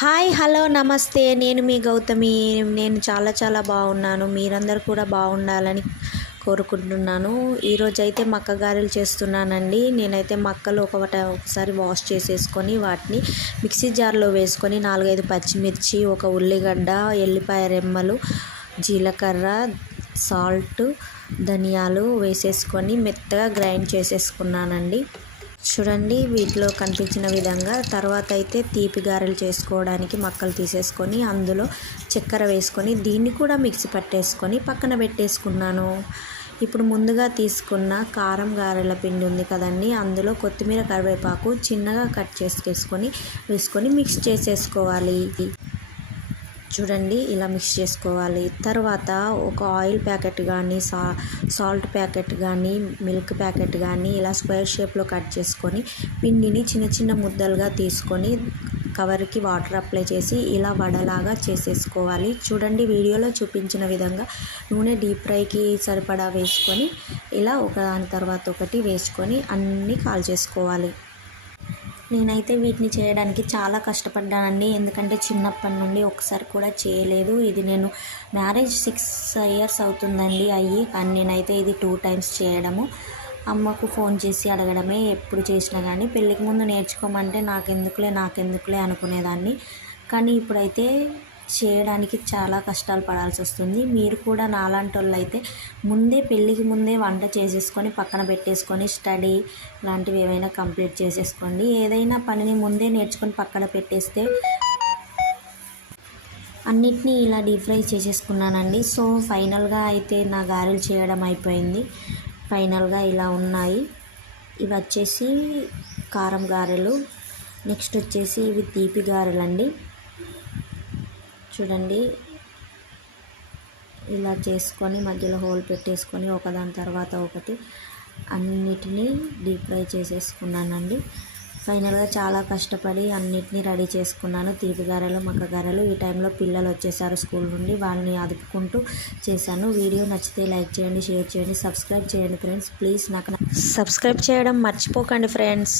Hi hello నమస్తే. నేను మీ గౌతమి. నేను చాలా బాగున్నాను. మీరందరూ కూడా బాగుండాలని కోరుకుంటున్నాను. ఈరోజైతే మక్క గారెలు చేస్తున్నానండి. నేనైతే మక్కలు ఒకసారి వాష్ చేసేసుకొని వాటిని మిక్సీ జార్లో వేసుకొని 4-5 పచ్చిమిర్చి, ఒక ఉల్లిగడ్డ, ఎల్లిపాయ రెమ్మలు, జీలకర్ర, సాల్ట్, ధనియాలు వేసేసుకొని మెత్తగా గ్రైండ్ చేసేసుకున్నానండి. చూడండి వీటిలో కనిపించిన విధంగా. తర్వాత అయితే తీపి గారెలు చేసుకోవడానికి మక్కలు తీసేసుకొని అందులో చక్కెర వేసుకొని దీన్ని కూడా మిక్సీ పట్టేసుకొని పక్కన పెట్టేసుకున్నాను. ఇప్పుడు ముందుగా తీసుకున్న కారం గారెల పిండి ఉంది కదండి, అందులో కొత్తిమీర, కరివేపాకు చిన్నగా కట్ వేసుకొని మిక్స్ చేసేసుకోవాలి. చూడండి ఇలా మిక్స్ చేసుకోవాలి. తర్వాత ఒక ఆయిల్ ప్యాకెట్ కానీ, సాల్ట్ ప్యాకెట్ కానీ, మిల్క్ ప్యాకెట్ కానీ ఇలా స్క్వేర్ షేప్లో కట్ చేసుకొని పిండిని చిన్న ముద్దలుగా తీసుకొని కవర్కి వాటర్ అప్లై చేసి ఇలా వడలాగా చేసేసుకోవాలి. చూడండి వీడియోలో చూపించిన విధంగా నూనె డీప్ ఫ్రైకి సరిపడా వేసుకొని ఇలా ఒకదాని తర్వాత ఒకటి వేసుకొని అన్నీ కాల్చేసుకోవాలి. నేనైతే వీటిని చేయడానికి చాలా కష్టపడ్డానండి. ఎందుకంటే చిన్నప్పటి నుండి ఒకసారి కూడా చేయలేదు. ఇది నేను మ్యారేజ్ 6 years అవుతుందండి అయ్యి. కానీ నేనైతే ఇది 2 times చేయడము. అమ్మకు ఫోన్ చేసి అడగడమే ఎప్పుడు చేసినా కానీ. పెళ్ళికి ముందు నేర్చుకోమంటే నాకెందుకులే అనుకునేదాన్ని. కానీ ఇప్పుడైతే చేయడానికి చాలా కష్టాలు పడాల్సి వస్తుంది. మీరు కూడా నాలాంటి వాళ్ళు అయితే పెళ్ళికి ముందే వంట చేసేసుకొని పక్కన పెట్టేసుకొని స్టడీ లాంటివి ఏవైనా కంప్లీట్ చేసేసుకోండి. ఏదైనా పనిని ముందే నేర్చుకొని పక్కన పెట్టేస్తే అన్నిటినీ ఇలా డీప్ ఫ్రై చేసేసుకున్నానండి. సో ఫైనల్గా అయితే నా గారెలు చేయడం అయిపోయింది. ఫైనల్గా ఇలా ఉన్నాయి. ఇవి వచ్చేసి కారం గారెలు. నెక్స్ట్ వచ్చేసి ఇవి తీపి గారెలు అండి. చూడండి ఇలా చేసుకొని మధ్యలో హోల్ పెట్టేసుకొని ఒకదాని తర్వాత ఒకటి అన్నిటినీ డీప్ ఫ్రై చేసేసుకున్నానండి. ఫైనల్గా చాలా కష్టపడి అన్నిటినీ రెడీ చేసుకున్నాను. తీపి గారెలు, మక్క గారెలు. ఈ టైంలో పిల్లలు వచ్చేసారు స్కూల్ నుండి, వాళ్ళని అదుపుకుంటూ చేశాను. వీడియో నచ్చితే లైక్ చేయండి, షేర్ చేయండి, సబ్స్క్రైబ్ చేయండి ఫ్రెండ్స్. ప్లీజ్ నాకు సబ్స్క్రైబ్ చేయడం మర్చిపోకండి ఫ్రెండ్స్.